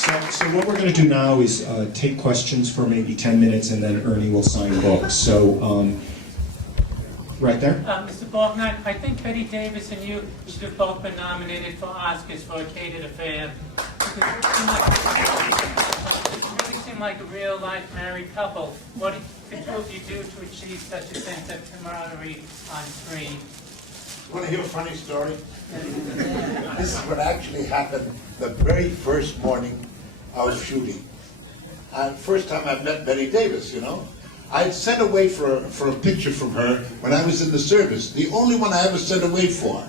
So what we're going to do now is take questions for maybe 10 minutes, and then Ernie will sign books. So, right there. Mr. Borgnine, I think Bette Davis and you should have both been nominated for Oscars for A Catered Affair. You seem like a real-life married couple. What did two of you do to achieve such a sense of camaraderie on screen? Want to hear a funny story? This is what actually happened the very first morning I was shooting. First time I met Bette Davis, you know. I had sent away for a picture from her when I was in the service. The only one I ever sent away for.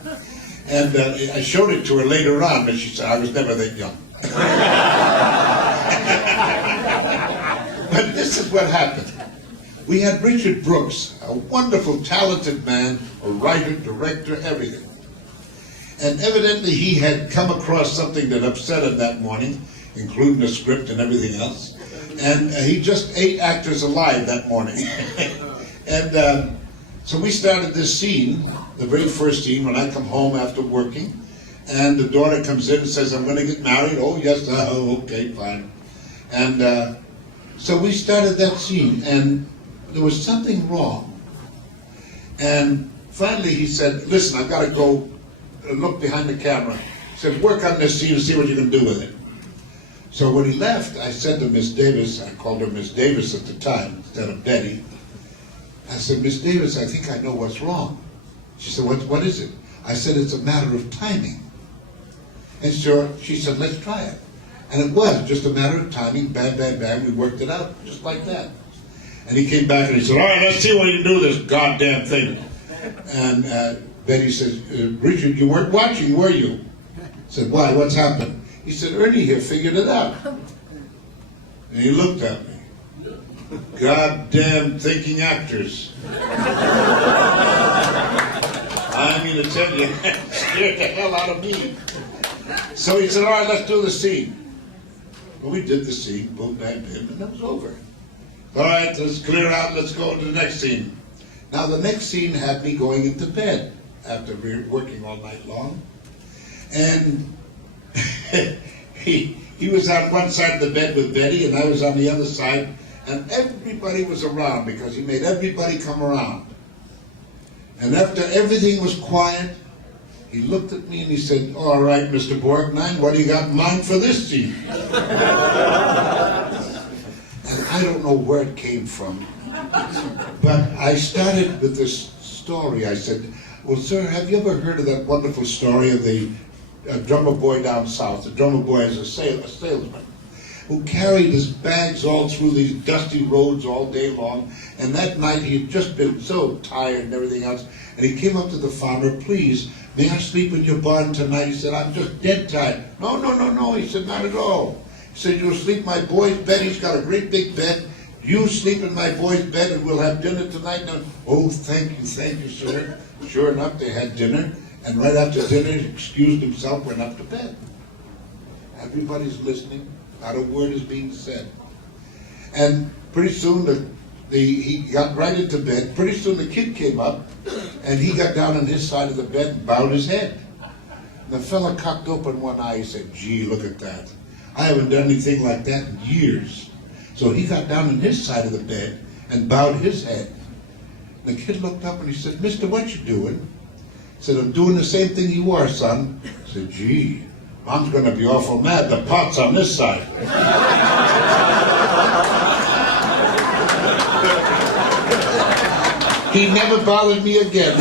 And I showed it to her later on, but she said I was never that young. But this is what happened. We had Richard Brooks, a wonderful, talented man, a writer, director, everything. And evidently he had come across something that upset him that morning, including the script and everything else. And he just ate actors alive that morning. And so we started this scene, the very first scene, when I come home after working. And the daughter comes in and says, I'm going to get married. Oh, yes, okay, fine. And so we started that scene, and there was something wrong. And finally he said, listen, I've got to go look behind the camera. He said, work on this scene and see what you can do with it. So when he left, I said to Miss Davis, I called her Miss Davis at the time instead of Betty. I said, Miss Davis, I think I know what's wrong. She said, what is it? I said, it's a matter of timing. And so she said, let's try it. And it was just a matter of timing, bang, bang, bang, we worked it out, just like that. And he came back and he said, all right, let's see what you can do with this goddamn thing. And Betty says, Richard, you weren't watching, were you? I said, why, what's happened? He said, Ernie here figured it out. And he looked at me. Goddamn thinking actors. I mean to tell you, that scared the hell out of me. So he said, all right, let's do the scene. Well, we did the scene, boom, bang, bam, and that was over. All right, let's clear out, let's go to the next scene. Now, the next scene had me going into bed after working all night long. And he was on one side of the bed with Betty, and I was on the other side, and everybody was around because he made everybody come around. And after everything was quiet, he looked at me and he said, all right, Mr. Borgnine, what do you got in mind for this scene? And I don't know where it came from, but I started with this story. I said, well, sir, have you ever heard of that wonderful story of the drummer boy down south? The drummer boy is a salesman who carried his bags all through these dusty roads all day long, and that night he had just been so tired and everything else, and he came up to the farmer, please, may I sleep in your barn tonight? He said, I'm just dead tired. No, no, no, no, he said, not at all. He said, you'll sleep in my boy's bed. He's got a great big bed. You sleep in my boy's bed and we'll have dinner tonight. And, oh, thank you, sir. Sure enough, they had dinner. And right after dinner, he excused himself, went up to bed. Everybody's listening. Not a word is being said. And pretty soon, he got right into bed. Pretty soon, the kid came up, and he got down on his side of the bed and bowed his head. And the fella cocked open one eye. He said, gee, look at that. I haven't done anything like that in years. So he got down on his side of the bed and bowed his head. The kid looked up and he said, mister, what you doing? He said, I'm doing the same thing you are, son. I said, gee, Mom's going to be awful mad. The pot's on this side. He never bothered me again.